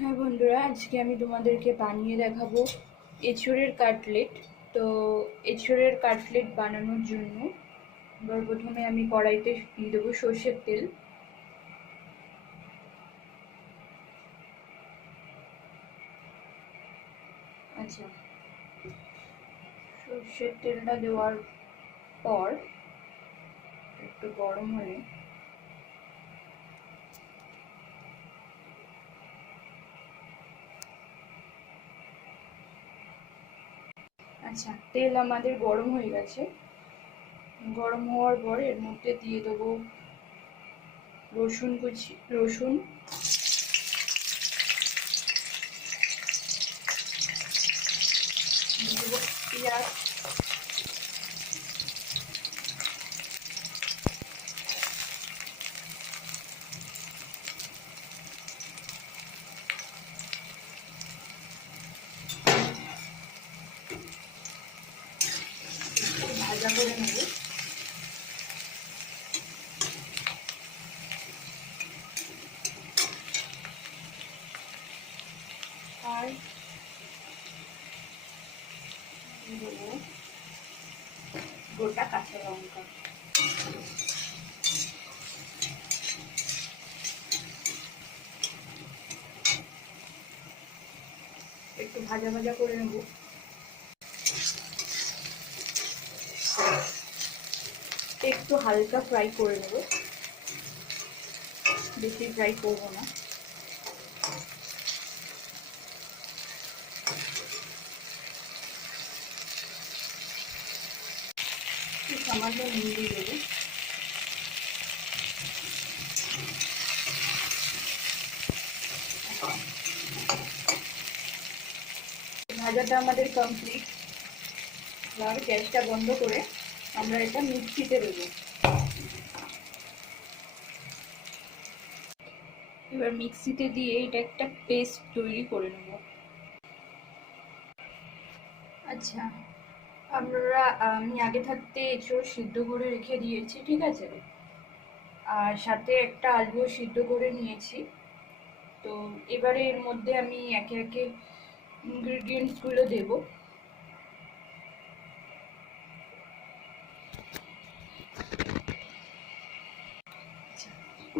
হ্যাঁ বন্ধুরা, আজকে আমি তোমাদেরকে বানিয়ে দেখাবো এঁচোড়ের কাটলেট। তো এঁচোড়ের কাটলেট বানানোর জন্য এবার প্রথমে আমি কড়াইতে দিয়ে দেবো সর্ষের তেল। আচ্ছা, সর্ষের তেলটা দেওয়ার পর একটু গরম হলে আচ্ছা, তেল আমাদের গরম হয়ে গেছে। গরম হওয়ার পর এর মধ্যে দিয়ে দেবো রসুন, দিয়ে দেবো পেঁয়াজ, ভাজা করে নেব। আর দেবো গোটা কাঁচা লঙ্কা। একটু ভাজা ভাজা করে নেব। একটু হালকা ফ্রাই করে নেব, বেশি ফ্রাই করবো না। সামান্য নুন দিয়ে দেবো। ভাজাটা আমাদের কমপ্লিট। এবার গ্যাসটা বন্ধ করে আমরা এটা মিক্সিতে দেবো। এবার মিক্সিতে দিয়ে এটা একটা পেস্ট তৈরি করে নেব। আচ্ছা, আমি আগে থাকতে এঁচোড় সিদ্ধ করে রেখে দিয়েছি, ঠিক আছে। আর সাথে একটা আলুও সিদ্ধ করে নিয়েছি। তো এবারে এর মধ্যে আমি একে একে ইনগ্রিডিয়েন্টসগুলো দেবো।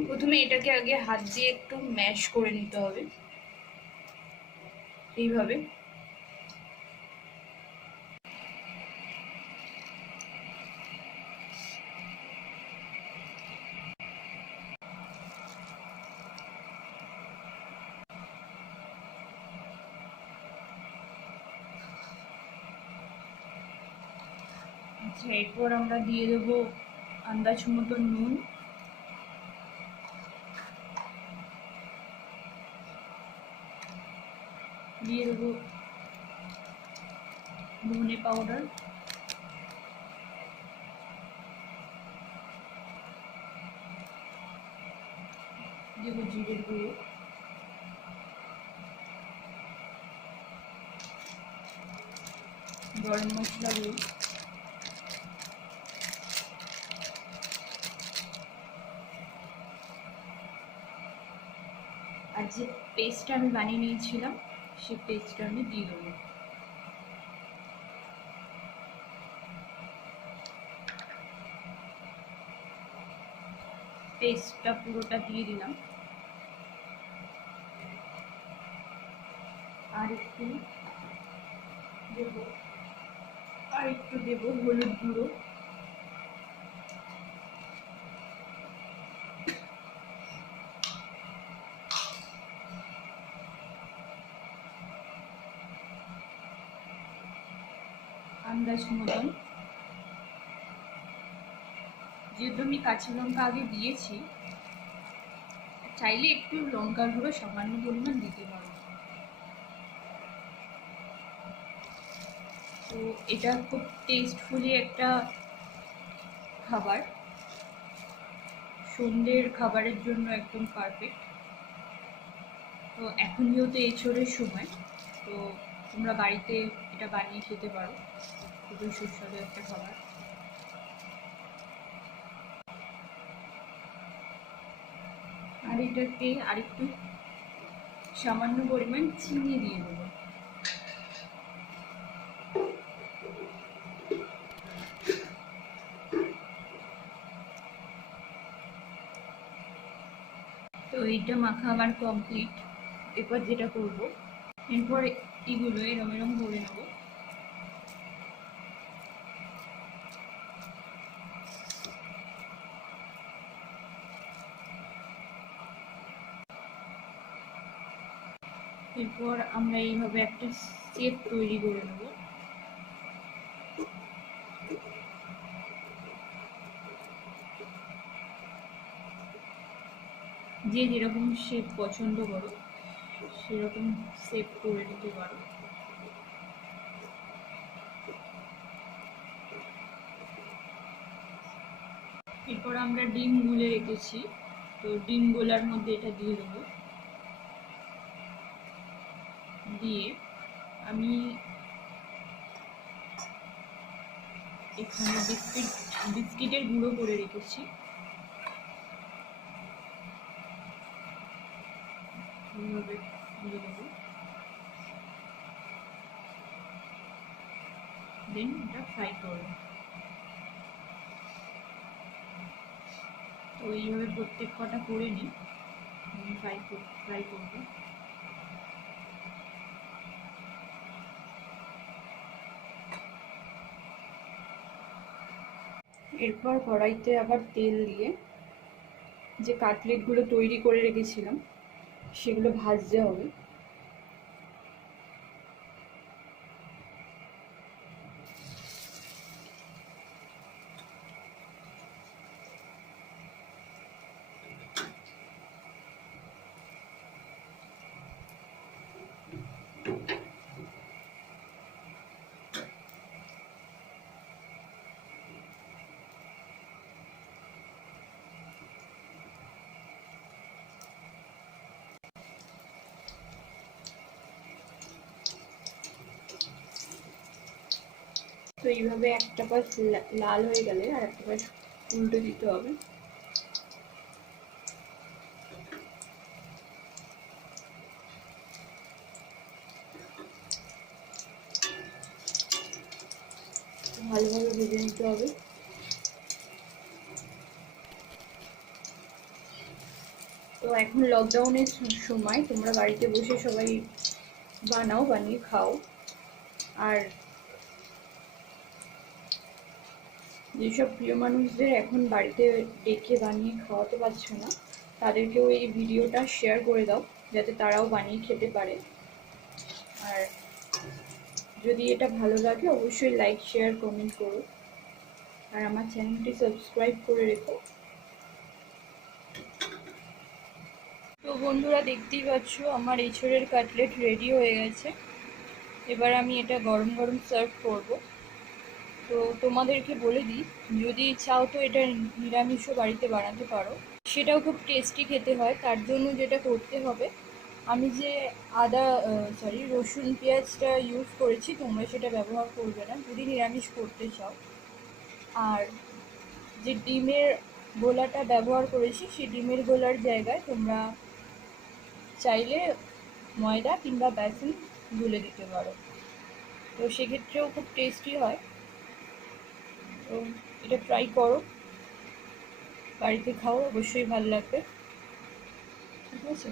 প্রথমে এটাকে আগে হাত দিয়ে একটু ম্যাশ করে নিতে হবে, এইভাবে। আচ্ছা, এরপর আমরা দিয়ে দেবো আন্দাজ মতো নুন, দিয়ে দেবো ধনে পাউডার, দেবো জিরের গুঁড়ো, গরম মশলা গুঁড়ো, আর যে পেস্টটা আমি বানিয়ে নিয়েছিলাম সেই পেস্টটা আমি দিয়ে দেবো। পেস্টটা পুরোটা দিয়ে দিলাম। আর একটু দেবো হলুদ গুঁড়ো, আন্দাজ মতন। যেহেতু আমি কাঁচা লঙ্কা আগে দিয়েছি, চাইলে একটু লঙ্কার গুঁড়ো সামান্য পরিমাণ দিতে পারো। তো এটা খুব টেস্টফুলি একটা খাবার, সন্ধ্যের খাবারের জন্য একদম পারফেক্ট। তো এখন যেহেতু এঁচোড়ের সময়, তো তোমরা বাড়িতে এটা বানিয়ে খেতে পারো, খুবই সুস্বাদু একটা খাবার। আর এটাকে আরেকটু সামান্য পরিমাণ চিনি দিয়ে দেবো। তো এইটা মাখা আমার কমপ্লিট। এরপর যেটা করব, এরপর এগুলো এরম এরম করে নেবো। এরপর আমরা এইভাবে একটা শেপ তৈরি করে নেব। যে যেরকম শেপ পছন্দ করো সেরকম শেপ করে নিতে পারো। এরপর আমরা ডিম গুলে রেখেছি, তো ডিম গোলার মধ্যে এটা দিয়ে দেবো। দিয়ে আমি এখানে বিস্কিটের গুঁড়ো করে রেখেছি, এইভাবে দিয়ে দেবো। দেন এটা ফ্রাই করবো। তো এইভাবে প্রত্যেক কটা করে নিই, ফ্রাই করবো। এরপর কড়াইতে আবার তেল দিয়ে যে কাটলেটগুলো তৈরি করে রেখেছিলাম সেগুলো ভাজতে হবে। তো এইভাবে একটা পাশ লাল হয়ে গেলে আর একটা পাশ উল্টে দিতে হবে। ভালোভাবে ভেজে নিতে হবে। তো এখন লকডাউনের সময় তোমরা বাড়িতে বসে সবাই বানাও, বানিয়ে খাও। আর যেসব প্রিয় মানুষদের এখন বাড়িতে ডেকে বানিয়ে খাওয়াতে পারছো না, তাদেরকেও এই ভিডিওটা শেয়ার করে দাও যাতে তারাও বানিয়ে খেতে পারে। আর যদি এটা ভালো লাগে অবশ্যই লাইক, শেয়ার, কমেন্ট করো। আর আমার চ্যানেলটি সাবস্ক্রাইব করে রেখো। তো বন্ধুরা, দেখতেই পাচ্ছ আমার এঁচোড়ের কাটলেট রেডি হয়ে গেছে। এবার আমি এটা গরম গরম সার্ভ করব। তো তোমাদেরকে বলে দিই, যদি চাও তো এটা নিরামিষও বাড়িতে বানাতে পারো, সেটাও খুব টেস্টি খেতে হয়। তার জন্য যেটা করতে হবে, আমি যে রসুন পেঁয়াজটা ইউজ করেছি তোমরা সেটা ব্যবহার করবে না যদি নিরামিষ করতে চাও। আর যে ডিমের গোলাটা ব্যবহার করেছি সেই ডিমের গোলার জায়গায় তোমরা চাইলে ময়দা কিংবা বেসন গুলে দিতে পারো, তো সেক্ষেত্রেও খুব টেস্টি হয়। তো এটা ট্রাই করো, বাড়িতে খাও, অবশ্যই ভালো লাগবে। ঠিক আছে,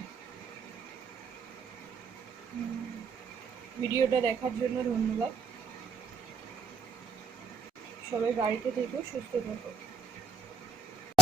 ভিডিওটা দেখার জন্য ধন্যবাদ। সবাই বাড়িতে থেকো, সুস্থ থাকো।